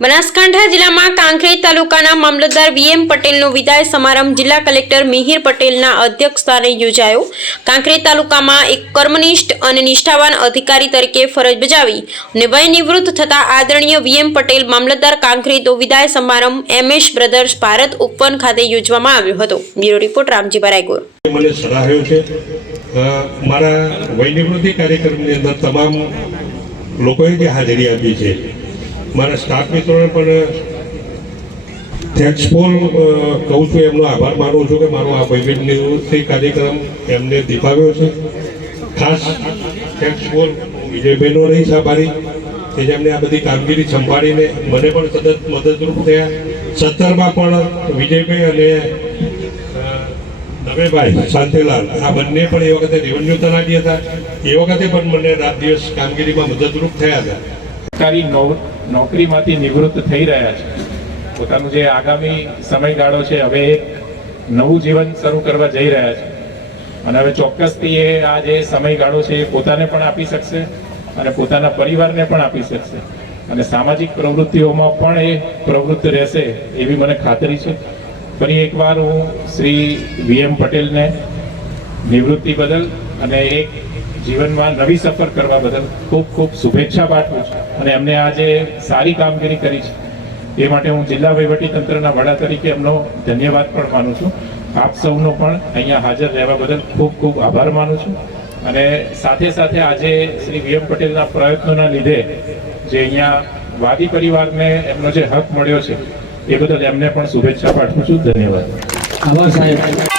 બનાસકાંઠા જિલ્લામાં કાંકરેજ તાલુકાના મામલતદાર વીએમ પટેલનો વિદાય સમારંભ જિલ્લા કલેક્ટર મિહિર પટેલના અધ્યક્ષસ્થાને યોજાયો। કાંકરેજ તાલુકામાં એક કર્મનિષ્ઠ અને નિષ્ઠાવાન અધિકારી તરીકે ફરજ બજાવી અને વય નિવૃત્ત થતા આદરણીય વીએમ પટેલ મામલતદાર કાંકરેજનો વિદાય સમારંભ એમએસ બ્રધર્સ ભારત ઉપવન ખાતે યોજવામાં આવ્યો હતો। Bureau report Ramji Baraygor. મને સરાહ્યો છે મારા વય નિવૃત્તિ કાર્યક્રમની અંદર તમામ લોકોએ જે હાજરી આપી છે, મારા સ્ટાફ મિત્રોને પણ થેન્ક્સ ફોર કહું છું, એમનો આભાર માનું છું કે મારો આ વય નિવૃત્તિ કાર્યક્રમ એમને દીપાવ્યો છે। ખાસ થેન્ક્સ ફોર વિજયભાઈનો રહીશ આભારી કે જેમને આ બધી કામગીરી સંભાળીને મને પણ સતત મદદરૂપ થયા। 17માં પણ વિજયભાઈ અને નવેભાઈ શાંતિલાલ આ બંને પણ એ વખતે રેવન્યુ તલાટી હતા, એ વખતે પણ મને રાત દિવસ કામગીરીમાં મદદરૂપ થયા હતા। સરકારી નોકરીમાંથી નિવૃત્ત થઈ રહ્યા છે, પોતાનું જે આગામી સમયગાળો છે હવે એક નવું જીવન શરૂ કરવા જઈ રહ્યા છે અને હવે ચોક્કસથી એ આ જે સમયગાળો છે એ પોતાને પણ આપી શકશે અને પોતાના પરિવારને પણ આપી શકશે અને સામાજિક પ્રવૃત્તિઓમાં પણ એ પ્રવૃત્ત રહેશે એવી મને ખાતરી છે। ફરી એકવાર હું શ્રી વીએમ પટેલને નિવૃત્તિ બદલ અને એક જીવનમાં નવી સફર કરવા બદલ ખૂબ ખૂબ શુભેચ્છા પાઠવું છું અને એમને આજે સારી કામગીરી કરી છે એ માટે હું જિલ્લા વહીવટીતંત્રના વડા તરીકે એમનો ધન્યવાદ પણ માનું છું। આપ સૌનો પણ અહીંયા હાજર રહેવા બદલ ખૂબ ખૂબ આભાર માનું છું અને સાથે સાથે આજે શ્રી વીએમ પટેલના પ્રયત્નોના લીધે જે અહીંયા વાદી પરિવારને એમનો જે હક મળ્યો છે એ બદલ એમને પણ શુભેચ્છા પાઠવું છું। ધન્યવાદ। આભાર સાહેબ।